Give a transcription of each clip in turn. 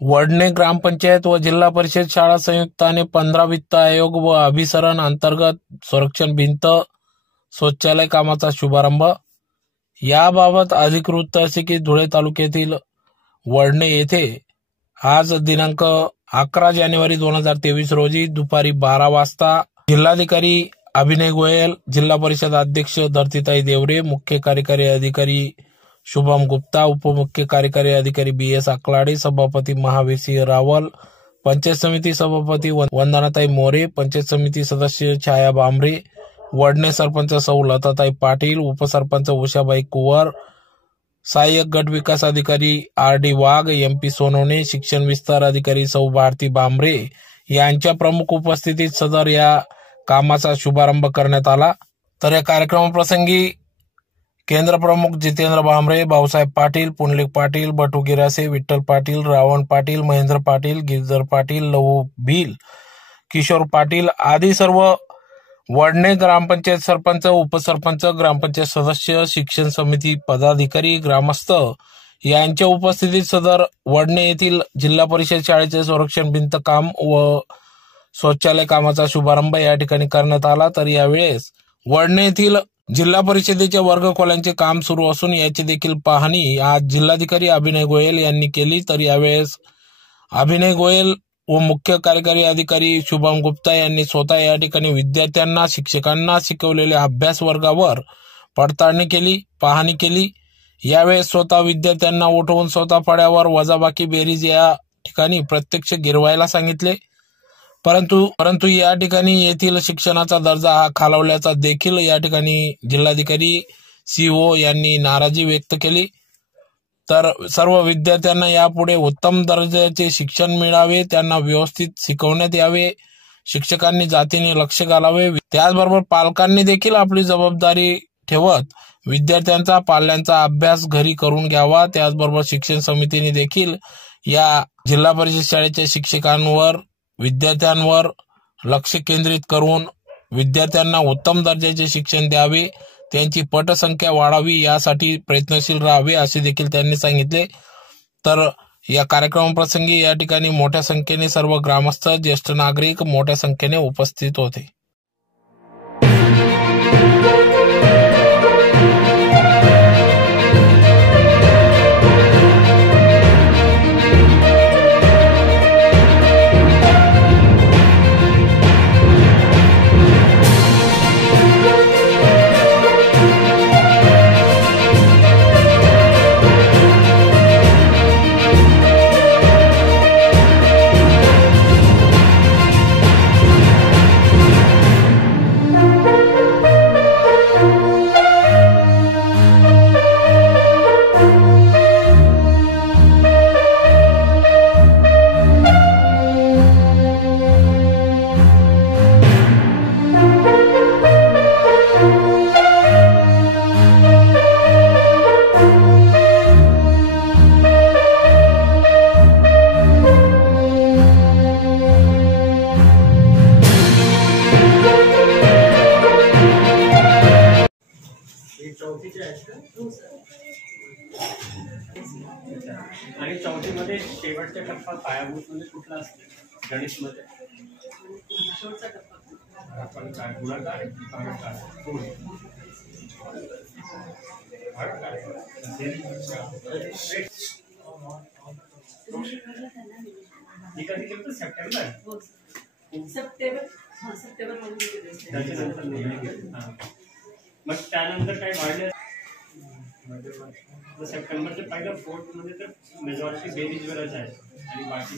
वडणे ग्रामपंचायत व जिल्हा परिषद शाळा संयुक्ताने 15 वित्त आयोग व अभिसरण अंतर्गत संरक्षण भिंत शौचालय कामाचा शुभारंभ। याबाबत अधिकृत वृत्त असे की धुळे तालुक्यातील वडणे येथे आज दिनांक 11 जानेवारी 2023 रोजी दुपारी 12 वाजता जिल्हाधिकारी अभिनय गोयल, जिल्हा परिषद अध्यक्ष धरतीताई देवरे, मुख्य कार्यकारी अधिकारी शुभम गुप्ता, उपमुख्य कार्यकारी अधिकारी BS आकलाडे, सभापती महावीर सिंह रावल, पंचायत समिती सभापती वंदनाताई मोरे, पंचायत समिती सदस्य छाया बांबरे, वडणे सरपंच सौ लताताई पाटील, उपसरपंच उषाबाई कुवर, सहाय्यक गट विकास अधिकारी RD वाघ, MP सोनवणे, शिक्षण विस्तार अधिकारी सौ भारती बांबरे यांच्या प्रमुख उपस्थितीत सदर या कामाचा शुभारंभ करण्यात आला। तर या कार्यक्रमाप्रसंगी केंद्र प्रमुख जितेंद्र भांबरे, भाऊसाहेब पाटील, पुंडलिक पाटील, बटू गिरासे, विठ्ठल पाटील, रावण पाटील, महेंद्र पाटील, गिरधर पाटील, लहू भील, किशोर पाटील आदी सर्व वडणे ग्रामपंचायत सरपंच, उपसरपंच, ग्रामपंचायत सदस्य, शिक्षण समिती पदाधिकारी, ग्रामस्थ यांच्या उपस्थितीत सदर वडणे येथील जिल्हा परिषद शाळेचे संरक्षण भिंत काम व शौचालय कामाचा शुभारंभ या ठिकाणी करण्यात आला। तर यावेळेस वडणे येथील जिल्हा परिषदेच्या वर्गखोल्यांचे काम सुरू असून याची देखील पाहणी आज जिल्हाधिकारी अभिनय गोयल यांनी केली। तर यावेळेस अभिनय गोयल व मुख्य कार्यकारी अधिकारी शुभम गुप्ता यांनी स्वतः या ठिकाणी विद्यार्थ्यांना, शिक्षकांना शिकवलेल्या अभ्यास वर्गावर पडताळणी केली, पाहणी केली। यावेळेस स्वतः विद्यार्थ्यांना उठवून स्वतः फळ्यावर वजाबाकी बेरीज या ठिकाणी प्रत्यक्ष गिरवायला सांगितले। परंतु या ठिकाणी येथील शिक्षणाचा दर्जा हा खालावल्याचा देखील या ठिकाणी जिल्हाधिकारी CO यांनी नाराजी व्यक्त केली। तर सर्व विद्यार्थ्यांना यापुढे उत्तम दर्जाचे शिक्षण मिळावे, त्यांना व्यवस्थित शिकवण्यात यावे, शिक्षकांनी जातीने लक्ष घालावे, त्याचबरोबर पालकांनी देखील आपली जबाबदारी ठेवत विद्यार्थ्यांचा, पाल्यांचा अभ्यास घरी करून घ्यावा। त्याचबरोबर शिक्षण समितीने देखील या जिल्हा परिषद शाळेच्या शिक्षकांवर, विद्यार्थ्यांवर लक्ष केंद्रित करून विद्यार्थ्यांना उत्तम दर्जाचे शिक्षण द्यावे, त्यांची पटसंख्या वाढावी यासाठी प्रयत्नशील राहावे असे देखील त्यांनी सांगितले। तर या कार्यक्रमाप्रसंगी या ठिकाणी मोठ्या संख्येने सर्व ग्रामस्थ, ज्येष्ठ नागरिक मोठ्या संख्येने उपस्थित होते। आणि चौथीमध्ये शेवटचा टप्पा पायाभूत म्हणजे कुठला असतो? गणित मध्ये शेवटचा टप्पा आपण काय गुणाकार भागाकार गुण भागाकार कधी केलं सप्टेंबर त्याच्यानंतर मग त्यानंतर काय वाढले सप्टेंबरच्या पहिल्या फोर्थ मध्ये तर मेजॉरिटी बेरीजवरच आहे आणि बाकी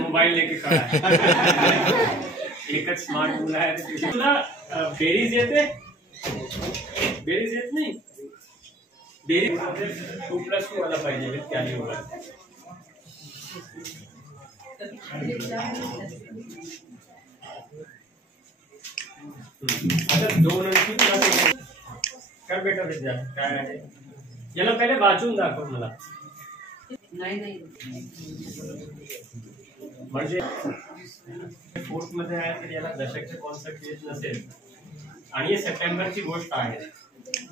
मोबाईल लेके खड़ा है एकच स्मार्ट मुलं आहे। तुला बेरीज येते? बेरीज येत नाही? बेरीज 2+2 वाला पाहिजे त्याने होगा। आता 2 अंकी काय बेटा विद्यार्थी काय आहे याला पहिले वाचून दाखव मला। नाही म्हणजे फोर्थ मध्ये आहे तर याला दशकचे कॉन्सेप्ट येत नसेल आणि हे सप्टेंबरची गोष्ट आहे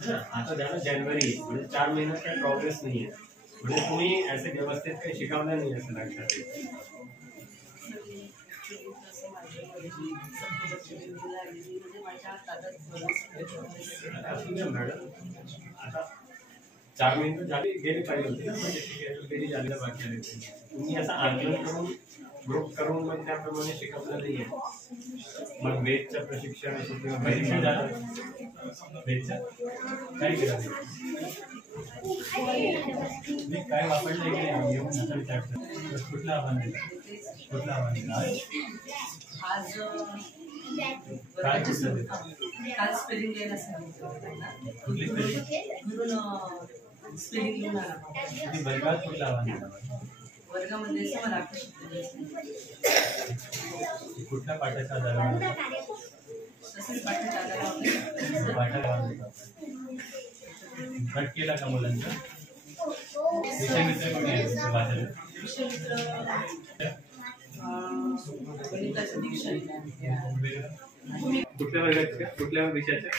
आता झालं जानेवारी, म्हणजे 4 महिन्यात काही प्रोग्रेस नाहीये, म्हणजे तुम्ही असं व्यवस्थित काही शिकवलं नाही असं लक्षात येईल. असू द्या मॅडम, आता 4 महिने झाले गेले पाहिजे होते ना, म्हणजे झालेलं बाकी आले. तुम्ही असं आकलन करून ग्रुप करून मग त्याप्रमाणे शिकवलं नाहीये. मग वेदचं प्रशिक्षण असो किंवा परीक्षा झालं, वेदचं काय केलं मी काय वापरलं की नाही येऊन नंतर विचारतो. कुठलं आव्हान दिलं, कुठलं आव्हान दिलं आज काय कुठलं दिलं, काल स्पेलिंग लिहायला सांगितलं त्यांना. कुठली स्पेलिंग, म्हणून स्पेलिंग लिहून आणा. तुम्ही वर्गात कुठलं आव्हान दिलं, वर्गामध्ये मराठी शिकलेलं, कुठल्या पाठाचा आधार तसेच पाठात आधार होते. पाठाला गट केला का मुलांचा, विषय मित्र कोणी आहे वाचायला, विषय मित्र गणिताचं डिक्शनरी. कुठल्या वर्गाच्या, कुठल्या विषयाच्या,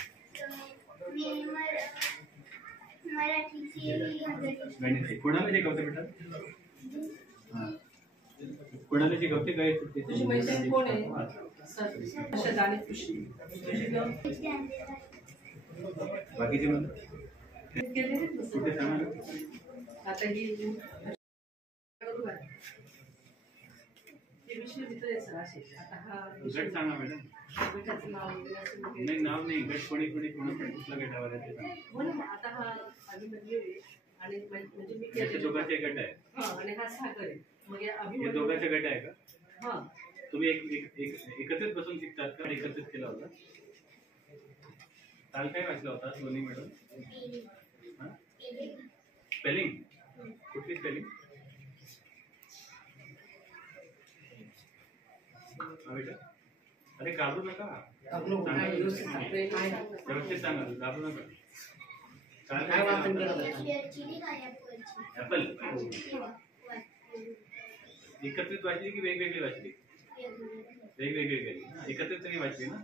गणित. कोणाला शिकवते बेटा, कोणाला शिकवते काय, तुझी मैत्रीण कोण आहे, अशा जाणीव खुशी बाकीचे म्हणतात कुठे सांगा. आता ही विषय मित्र आहे सर असे. आता हा गट सांगा मॅडम, गटाचं नाव वगैरे असं नाही नाव नाही, गट कोणी कोणी कोणाकडे कुठल्या गटावर आहे ते सांगा. हो ना. आता हा अभिमन्यू आहे आणि म्हणजे मी याच्या दोघांचे गट आहे, हा, आणि हा सागर आहे. मग या हे अभिमन्यू दोघांचे गट आहे का, हा. तुम्ही एकत्रित बसून शिकतात का, एकत्रित केला होता काल, काय वाचला होता दोन्ही मॅडम, स्पेलिंग, कुठली स्पेलिंग, अरे घाबरू नका, व्यवस्थित सांगा, घाबरू नका. काय वाचन करत ऍपल एकत्रित वाचली की वेगवेगळी वाचली, वेगवेगळी केली, एकत्रित नाही वाचली ना.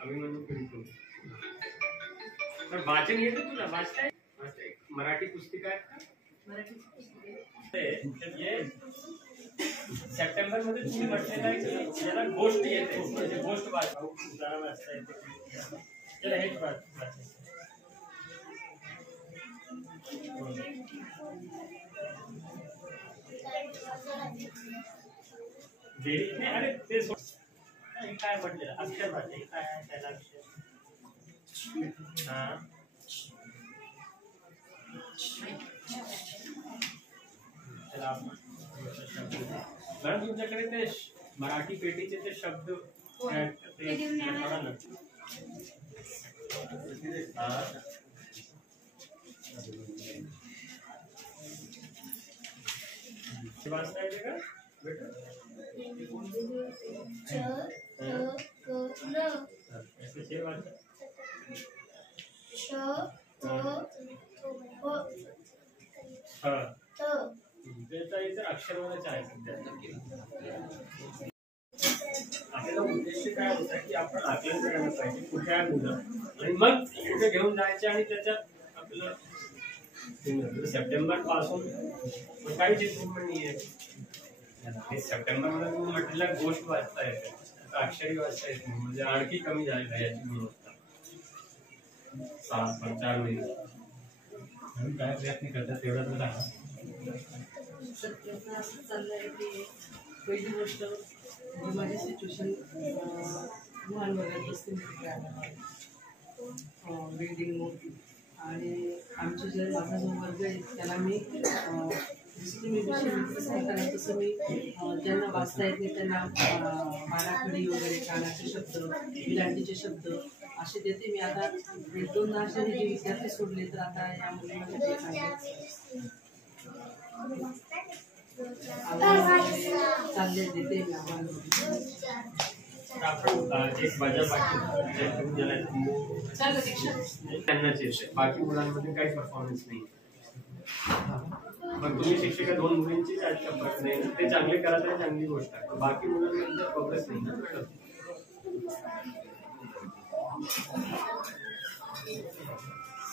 अभिमन्यू वाचन येते तुला, वाचताय मराठी पुस्तिका सप्टेंबर मध्ये तुम्ही म्हटलेलं आहे की याला गोष्ट येते, म्हणजे गोष्ट वाचता येते, त्याला हेच वाचायचं. नाही अरे ते काय म्हटलेलं अक्षर भाषा काय आहे त्याला अक्षर, हा त्याला आपण मॅडम तुमच्याकडे ते मराठी पेटीचे ते शब्द वाचता येते का बेटा, अक्षरवाच आहे सध्या. आपल्याला उद्देश काय होता की आपण आकलन करायला पाहिजे कुठे आहे मुलं आणि मग कुठे घेऊन जायचे, आणि त्याच्यात आपलं सप्टेंबर पासून काहीच इम्प्रुव्हमेंट नाही आहे. सप्टेंबर मध्ये तुम्ही म्हटलेला गोष्ट वाचता येते, अक्षरी वाचता येत नाही, म्हणजे आणखी कमी झालेला आहे याची गुणवत्ता. 4 महिने म्हणून काय प्रयत्न करतात तेवढा तर सांगा. असं चाललंय की पहिली गोष्ट माझी सिच्युएशन लहान वर्गात बसते बिल्डिंग मोठी, आणि आमचे जे माझा जो वर्ग आहे त्याला मी जसं तुम्ही विषय सांगताना तसं मी ज्यांना वाचता येत नाही त्यांना बाराखडी वगैरे कानाचे शब्द, विलांटीचे शब्द असे देते मी. आता 1-2 असे जे विद्यार्थी सोडले तर आता या मुलीमध्ये ते सांगायचं चालले देते मी आम्हाला. बाकी मुलांमध्ये काही परफॉर्मन्स नाही. मग तुम्ही शिक्षिका 2 मुलींची नाही ते चांगले करा तरी चांगली गोष्ट आहे, बाकी मुलांमध्ये प्रोग्रेस नाही ना मॅडम.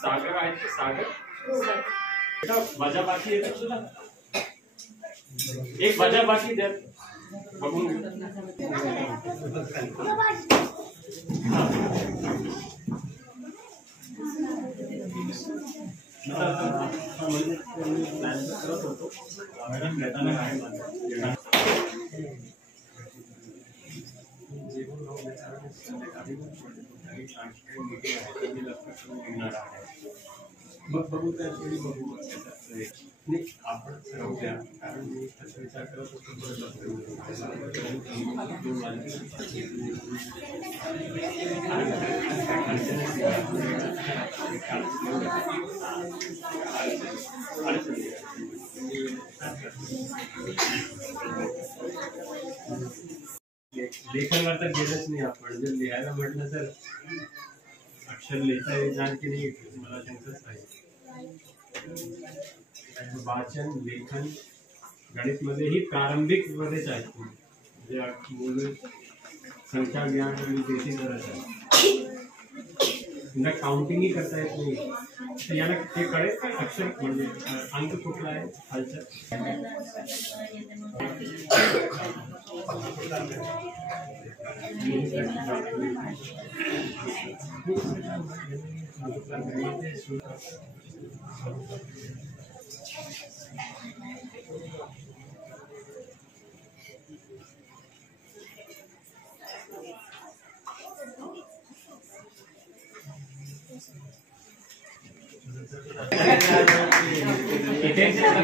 सागर आहेत ते सागर बेटा वजाबाकी येतं तुला एक वजाबाकी द्या बघून घेऊ. मॅडम घेताना काय मग बघू त्यावेळी बघू नाही आपण ठरवूया कारण मी त्याचा विचार करत होतो लेखनावर तर गेलंच नाही आपण जर लिहायला म्हटलं तर अक्षर लिहिता येणार की नाही मला त्यांचंच आहे. वाचन लेखन गणित मध्येही प्रारंभिक मध्येच आहे म्हणजे मूळ संख्या ज्ञान आणि बेसिक गरज आहे. त्यांना काउंटिंगही करता येत नाही तर याला ते कळेल का अक्षर म्हणजे अंक कुठला आहे खालच्या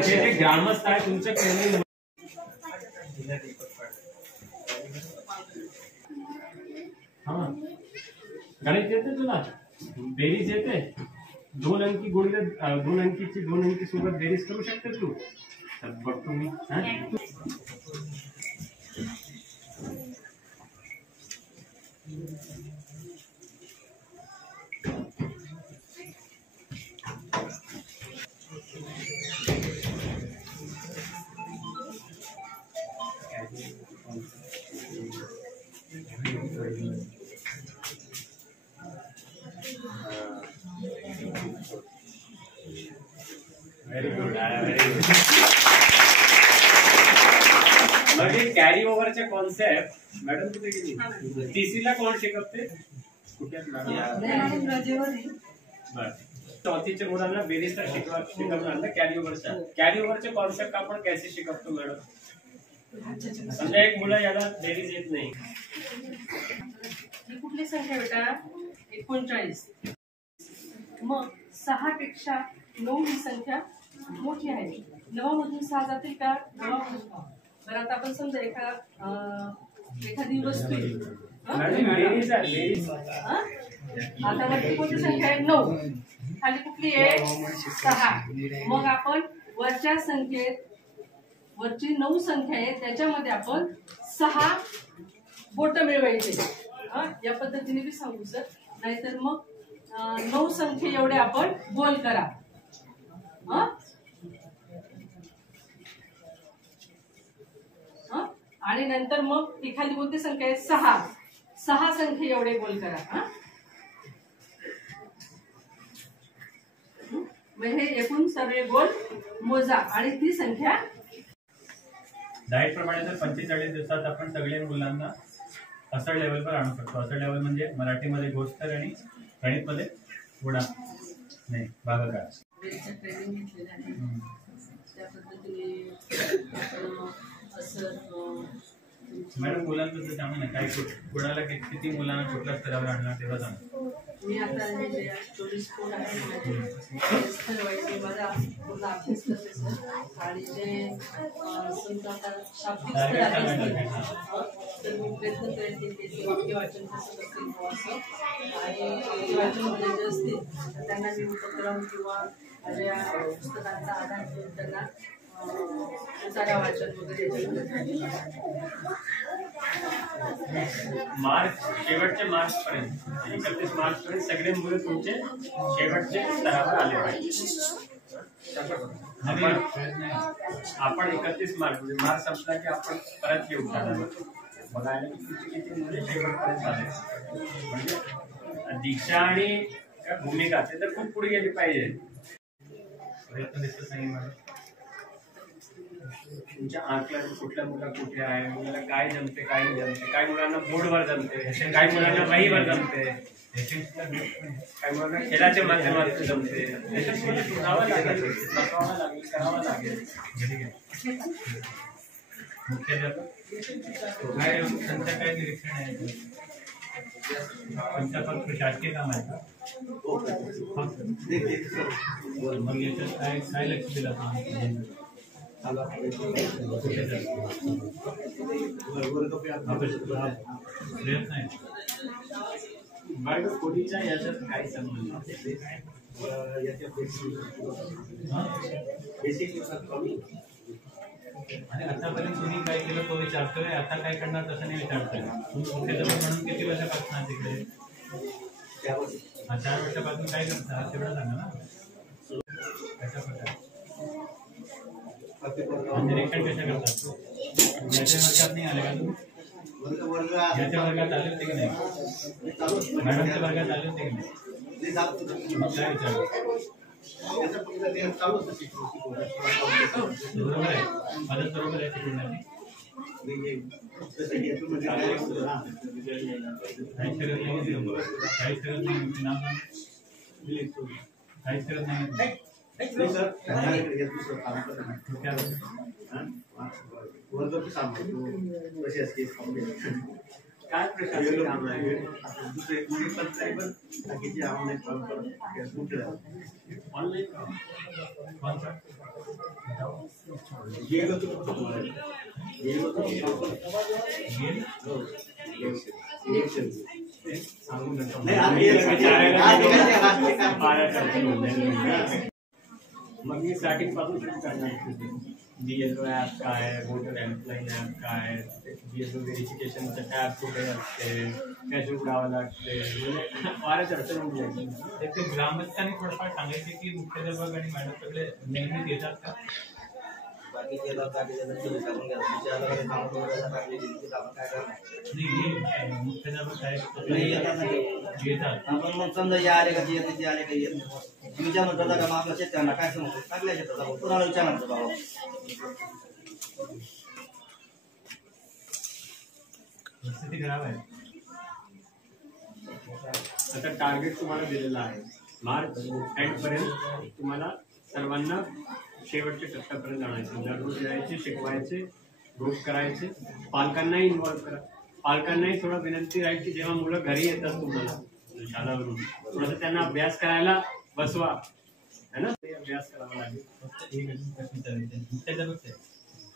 इथे ग्रामस्थ आहे तुमच्या पेमेंट हा गणित येते तुला बेरीज येते 2 अंकी गुणिले 2 अंकीची 2 अंकी सोबत बेरीज करू शकते तू तर बघतो मी व्हेरी गुड मग कॅरी ओव्हरचे कॉन्सेप्ट मॅडम कुठे गेली तिसरीला कोण शिकवते कुठे बर चौथीच्या मुलांना बेरीज तर शिकवणार कॅरी ओव्हरचे कॉन्सेप्ट आपण कैसे शिकवतो मॅडम समजा एक मुलं याला बेरीज येत नाही कुठली संख्या बेटा 39 मग 6 पेक्षा 9 ही संख्या मोठी आहे 9 मधून 6 जातील का 9 मधून बरं आता आपण समजा एखादी वस्तू आता वरती कोणती संख्या आहे 9 खाली कुठली आहे 6 मग आपण वरच्या संख्येत वरची 9 संख्या आहे त्याच्यामध्ये आपण 6 बोट मिळवायचे या पद्धतीने बी सांगू सर नाहीतर मग 9 संख्ये एवढे आपण गोल करा आणि नंतर मग एखादी कोणती संख्या आहे 6 संख्ये एवढे गोल करा मग हे एकूण सर्व गोल मोजा आणि ती संख्या डाएट प्रमाणे जर 45 दिवसात आपण सगळे मुलांना असं लेवलवर आणू शकतो. असं लेवल म्हणजे मराठीमध्ये गोष्टर आणि गणितमध्ये गुणा नाही भागाकार ट्रेनिंग घेतलेलं आहे त्या पद्धतीने मॅडम मुलांबद्दल सांगा ना काय कुणाला किती मुलांना कुठल्या स्तरावर आणणार तेव्हा सांगा. मी आता 24 कोड आहे माझा पूर्ण अभ्यास करते सर आणि जे समजा आता शाब्दिक स्तर आहे तर मी प्रयत्न करेन की वाक्य वाचन कसं करतील असं आणि वाचनमध्ये जे असतील तर त्यांना मी उपक्रम किंवा माझ्या पुस्तकांचा आधार घेऊन त्यांना उतारा वाचन वगैरे मार्च शेवटचे मार्च पर्यंत 31 मार्च पर्यंत सगळे मुलं तुमचे शेवटचे स्तरावर आले पाहिजे. आपण 31 मार्च म्हणजे मार्च संपला की आपण परत येऊ बघायला की तुमचे किती मुले शेवटपर्यंत आले म्हणजे दीक्षा आणि त्या भूमिका ते तर खूप पुढे गेली पाहिजे. प्रयत्न दिसत नाही मला. तुमच्या आकलन कुठल्या मुला कुठे आहे, मुलाला काय जमते काय नाही जमते, काय मुलांना बोर्डवर जमते, काय मुलांना वहीवर जमते, काय मुलांना खेळाच्या माध्यमातून जमते. करावं लागेल, करावं लागेल. त्यांचं काय निरीक्षण आहे? त्यांचा फक्त शासकीय काम आहे का? मग याच्यात काय लक्ष दिलं प्रयत्न आहे. वर्गखोरीच्या याच्यात काय संबंध? आणि आतापर्यंत तुम्ही काय केलं तो विचारतोय, आता काय करणार तसं नाही विचारतोय. तुम्ही मुख्याध्यापक म्हणून किती वर्षापासून तिकडे? 4 वर्षापासून काय करता तेवढं सांगा ना. कशा प्रकारे निरीक्षण कशा करतात? याच्या वर्गात नाही आले का तुम्ही? याच्या वर्गात आले होते की नाही? मॅडमच्या वर्गात आले होते की नाही? काय विचारलं? बरोबर आहे, मदत बरोबर आहे शिकवण्याची. काहीच करत नाही. काय प्रशासकीय काम आहे? ऑनलाईन मग मी स्टार्टिंग पासून सुरू करणार. BLO ॲप काय, वोटर हेल्पलाईन ॲप काय, BLO व्हेरिफिकेशनचं टॅब कुठे असते, कॅश उघडावं लागते, म्हणजे फारच अडचण होऊन जायची. ते ग्रामस्थांनी थोडंफार सांगायचे की मुख्याध्यापक आणि मॅडम सगळे नेहमी येतात का? मुख्याध्यापक साहेब येतात. आपण मग समजा या आले का येते, आले का येत नाही विचारलं दादा का मग आपल्या शेतकऱ्यांना काय समजतो टाकल्या शेतात कुणाला विचारणार बाबा. परिस्थिती खराब आहे. आता टार्गेट तुम्हाला दिलेलं आहे मार्च एंड पर्यंत तुम्हाला सर्वांना शेवटच्या टप्प्यापर्यंत आणायचं. दररोज यायचे, शिकवायचे, ग्रुप करायचे, पालकांनाही इन्व्हॉल्व करा. पालकांनाही थोडं विनंती राहील की जेव्हा मुलं घरी येतात तुम्हाला शाळावरून थोडंसं त्यांना अभ्यास करायला बसवा, है ना. ते अभ्यास करावा लागेल. एक प्रश्न विचारायचे, मुख्याध्यापक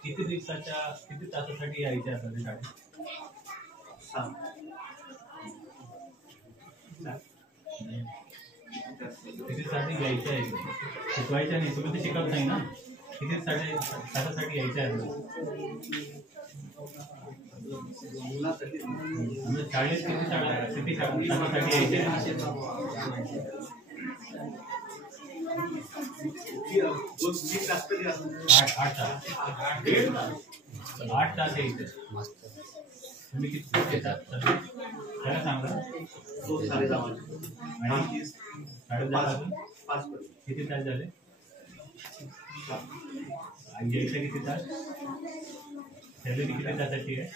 किती तासासाठी यायचे असतात शाळेत? कितीसाठी यायचं आहे? शिकवायचं नाही, तुम्ही ते शिकवत नाही ना. किती तासासाठी यायचं आहे? म्हणजे शाळेत किती तासासाठी यायचे? 8 तास यायचे. तुम्ही किती तास येतात त्याला सांगा. 5 किती तास झाले? यायचं किती तास? सॅलरी किती तासाची आहे?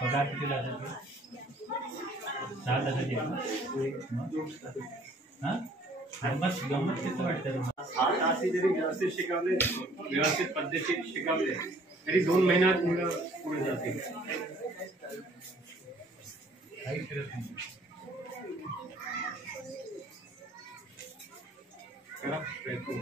पगार किती तासाची आहे? 6 तासाची आहे. हा गमत गमत किती वाटतं तुम्हाला? 8 तास जरी व्यवस्थित शिकवले, व्यवस्थित पद्धतीत शिकवले तरी 2 महिन्यात मुलं पुढे जातील. काही करत नाही. करा प्रयत्न.